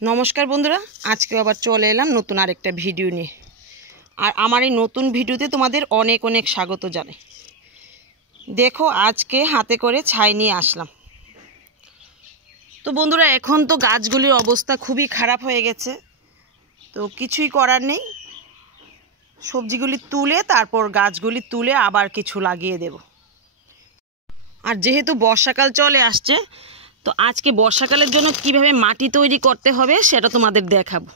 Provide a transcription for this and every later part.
नमस्कार बंधुरा आज के आबार चले एलाम नतून आरेकटा भिडियो निये और आमार एई नतून भिडियोते तोमादेर अनेक अनेक स्वागत जानाई। देखो आज के हाथे करे छाई निये आसलाम। तो बंधुरा एखन तो गाछगुलिर अवस्था खूबई खाराप हये गेछे, तो किछुई करार नेई, सब्जिगुली तुले तारपर गाछगुली तुले आबार किछु लागिये देब। और जेहेतु बर्षाकाल चले आसछे तो आज के बर्षाकालेर जोन्नो किभाबे माटी तैरी करते हबे सेटा तोमादेर देखाबो।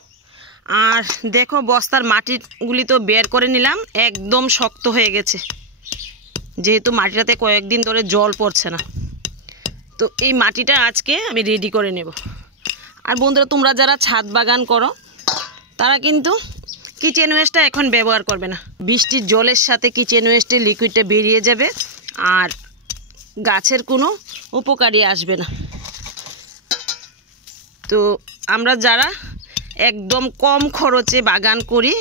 और देखो बस्तार माटिगुली तो बेर करे निलाम, एकदम शक्त हये गेछे जेहेतु माटिटाते कयेकदिन धरे जल पड़छे ना। तो এই মাটিটা আজকে আমি রেডি করে নেব। আর বন্ধুরা তোমরা যারা ছাদ বাগান করো তারা কিন্তু কিচেন ওয়েস্টটা এখন ব্যবহার করবে না। বৃষ্টির জলের সাথে কিচেন ওয়েস্টের লিকুইডটা বেরিয়ে যাবে আর গাছের কোনো উপকারী আসবে না। তো আমরা যারা একদম কম খরচে বাগান করি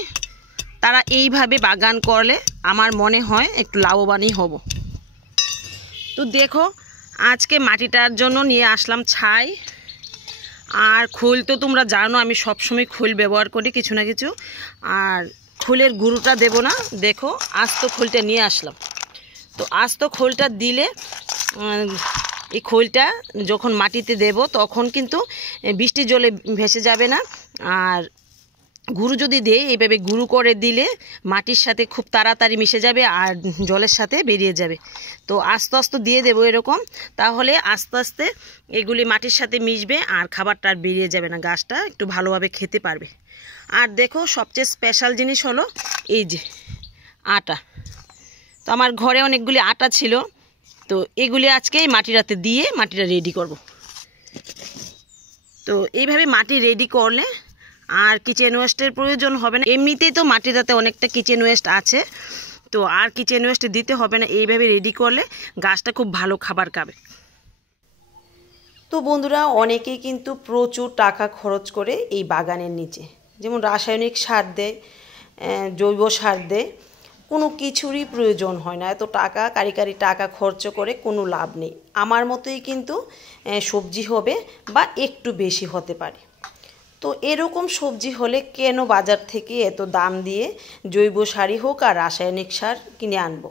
তারা এইভাবে বাগান করলে আমার মনে হয় একটু লাভবানই হব। তো দেখো আজকে মাটিটার জন্য নিয়ে আসলাম ছাই আর খোল। তো তোমরা জানো আমি সব সময় খোল ব্যবহার করি কিছু না কিছু, আর খোলের গুঁড়োটা দেব না। দেখো আস্ত খোলটা নিয়ে আসলাম। তো আস্ত খোলটা দিলে এই খোলটা যখন মাটিতে দেব তখন কিন্তু বৃষ্টির জলে ভেসে যাবে না। আর গুঁড়ো যদি দেই এইভাবে গুঁড়ো করে দিলে মাটির সাথে খুব তাড়াতাড়ি মিশে যাবে আর জলের সাথে বেরিয়ে যাবে। তো আস্তে আস্তে দিয়ে দেবো এরকম, তাহলে আস্তে আস্তে এগুলি মাটির সাথে মিশবে আর খাবারটা আর বেরিয়ে যাবে না, গাছটা একটু ভালোভাবে খেতে পারবে। আর দেখো সবচেয়ে স্পেশাল জিনিস হলো এই যে আটা। তো আমার ঘরে অনেকগুলি আটা ছিল, তো এগুলি আজকে মাটিটাতে দিয়ে মাটিটা রেডি করব। তো এইভাবে মাটি রেডি করলে আর কিচেন ওয়েস্টের প্রয়োজন হবে না। এমনিতেই তো মাটিটাতে অনেকটা কিচেন ওয়েস্ট আছে, তো আর কিচেন ওয়েস্ট দিতে হবে না। এইভাবে রেডি করলে গাছটা খুব ভালো খাবার খাবে। তো বন্ধুরা অনেকেই কিন্তু প্রচুর টাকা খরচ করে এই বাগানের নিচে, যেমন রাসায়নিক সার দেয়, জৈব সার দেয়, কোনো কিছুরই প্রয়োজন হয় না। এত টাকা কারি টাকা খরচ করে কোনো লাভ নেই। আমার মতোই কিন্তু সবজি হবে বা একটু বেশি হতে পারে। তো এরকম সবজি হলে কেন বাজার থেকে এত দাম দিয়ে জৈব সারই হোক আর রাসায়নিক সার কিনে আনবো।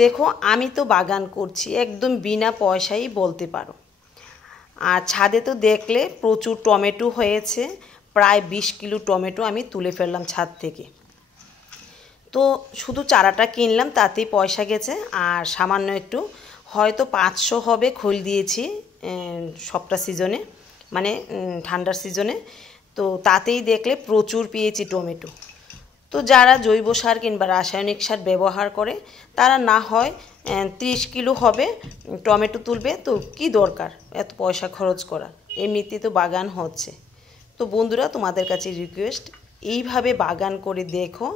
দেখো আমি তো বাগান করছি একদম বিনা পয়সাই বলতে পারো। আর ছাদে তো দেখলে প্রচুর টমেটো হয়েছে, প্রায় 20 কিলো টমেটো আমি তুলে ফেললাম ছাদ থেকে। তো শুধু চারাটা কিনলাম তাতেই পয়সা গেছে, আর সামান্য একটু হয়তো 500 হবে খোল দিয়েছি সবটা সিজনে, মানে ঠান্ডার সিজনে। তো তাতেই দেখলে প্রচুর পেয়েছি টমেটো। তো যারা জৈব সার কিংবা রাসায়নিক সার ব্যবহার করে তারা না হয় 30 কিলো হবে টমেটো তুলবে, তো কি দরকার এত পয়সা খরচ করা, এমনিতেই তো বাগান হচ্ছে। তো বন্ধুরা তোমাদের কাছে রিকোয়েস্ট, এইভাবে বাগান করে দেখো,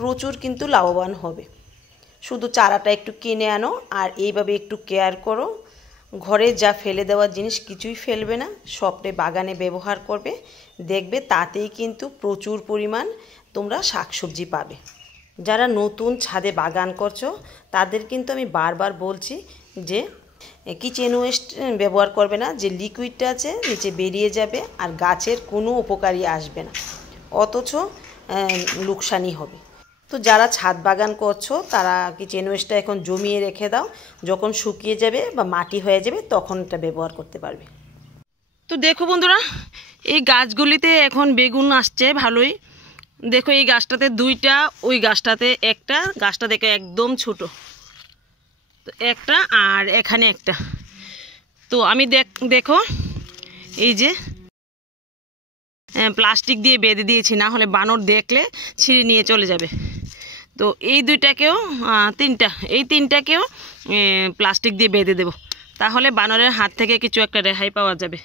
প্রচুর কিন্তু লাভবান হবে। শুধু চারাটা একটু কিনে আনো আর এইভাবে একটু কেয়ার করো। ঘরে যা ফেলে দেওয়ার জিনিস কিছুই ফেলবে না, সবটাই বাগানে ব্যবহার করবে, দেখবে তাতেই কিন্তু প্রচুর পরিমাণ তোমরা শাকসবজি পাবে। যারা নতুন ছাদে বাগান করছো তাদের কিন্তু আমি বারবার বলছি যে কিচেন ওয়েস্ট ব্যবহার করবে না, যে লিকুইডটা আছে নিচে বেরিয়ে যাবে আর গাছের কোনো উপকারী আসবে না, অথচ লোকসানই হবে। তো যারা ছাদ বাগান করছো তারা কিচেন ওয়েস্টটা এখন জমিয়ে রেখে দাও, যখন শুকিয়ে যাবে বা মাটি হয়ে যাবে তখন এটা ব্যবহার করতে পারবে। তো দেখো বন্ধুরা এই গাছগুলিতে এখন বেগুন আসছে ভালোই। দেখো এই গাছটাতে 2টা, ওই গাছটাতে একটা, গাছটা দেখো একদম ছোট, তো একটা আর এখানে একটা। তো আমি দেখো এই যে প্লাস্টিক দিয়ে বেঁধে দিয়েছি, না হলে বানর দেখলে ছিঁড়ে নিয়ে চলে যাবে। তো এই 2টাকেও 3টা, এই 3টাকেও প্লাস্টিক দিয়ে বেঁধে দেব, তাহলে বানরের হাত থেকে কিছু একটা রেহাই পাওয়া যাবে।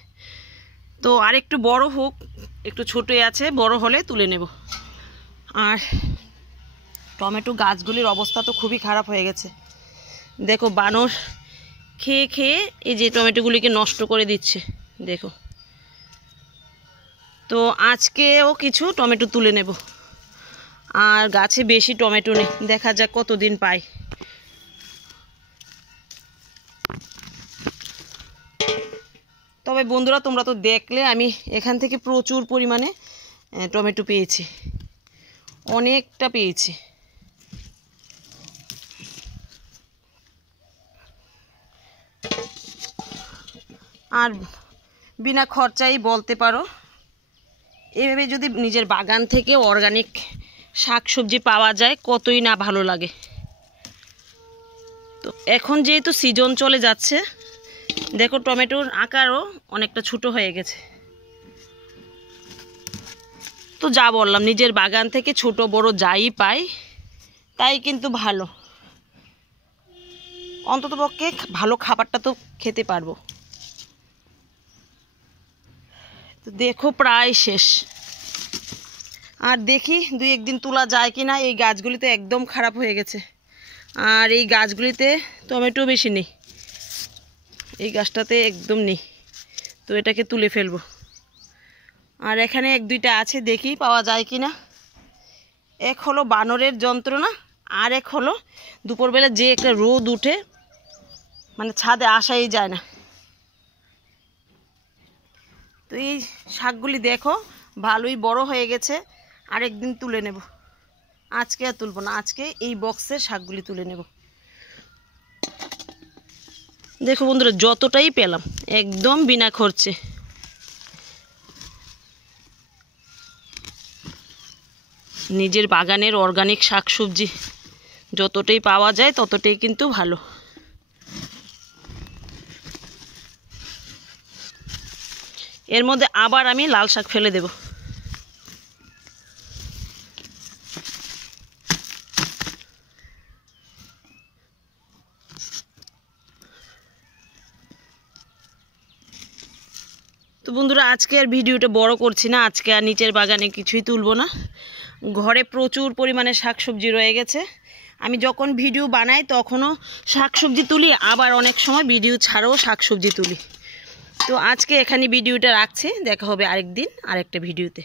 তো আর একটু বড় হোক, একটু ছোটোই আছে, বড় হলে তুলে নেব। আর টমেটো গাছগুলির অবস্থা তো খুবই খারাপ হয়ে গেছে। দেখো বানর খেয়ে খেয়ে এই যে টমেটোগুলিকে নষ্ট করে দিচ্ছে দেখো। তো আজকেও কিছু টমেটো তুলে নেব, আর গাছে বেশি টমেটো নেই, দেখা যাক কতদিন পাই। তবে হবে বন্ধুরা, তোমরা তো দেখলে আমি এখান থেকে প্রচুর পরিমাণে টমেটো পেয়েছি, অনেকটা পেয়েছি। আর বিনা খরচাই বলতে পারো, এভাবে যদি নিজের বাগান থেকে অর্গানিক শাকসবজি পাওয়া যায় কতই না ভালো লাগে। তো এখন যেহেতু সিজন চলে যাচ্ছে, দেখো টমেটোর আকারও অনেকটা ছোট হয়ে গেছে। তো যা বললাম, নিজের বাগান থেকে ছোট বড় যাই পাই তাই কিন্তু ভালো, অন্ততপক্ষে ভালো খাবারটা তো খেতে পারবো। তো দেখো প্রায় শেষ, আর দেখি 2-1 দিন তোলা যায় কি না। এই গাছগুলিতে একদম খারাপ হয়ে গেছে, আর এই গাছগুলিতে টমেটো বেশি নেই, এই গাছটাতে একদম নেই। তো এটাকে তুলে ফেলবো। আর এখানে 1-2টা আছে, দেখি পাওয়া যায় কি না। এক হলো বানরের যন্ত্রণা, আর এক হলো দুপুরবেলা যে একটা রোদ উঠে, মানে ছাদে আসাই যায় না। তো এই শাকগুলি দেখো ভালোই বড় হয়ে গেছে, আরেকদিন তুলে নেব। আজকে আর তুলব না, আজকে এই বক্সের শাকগুলি তুলে নেব। দেখো বন্ধুরা, যতটাই পেলাম একদম বিনা খরচে। নিজের বাগানের অর্গানিক শাকসবজি যতটাই পাওয়া যায় ততটাই কিন্তু ভালো। এর মধ্যে আবার আমি লাল শাক ফেলে দেব। তো বন্ধুরা, আজকে আর ভিডিওটা বড় করছি না, আজকে আর নিচের বাগানে কিছুই তুলবো না। ঘরে প্রচুর পরিমাণে শাকসবজি রয়ে গেছে। আমি যখন ভিডিও বানাই তখনও শাকসবজি তুলি, আবার অনেক সময় ভিডিও ছাড়াও শাকসবজি তুলি। তো আজকে এখানে ভিডিওটা রাখছি, দেখা হবে আরেকদিন আরেকটা ভিডিওতে।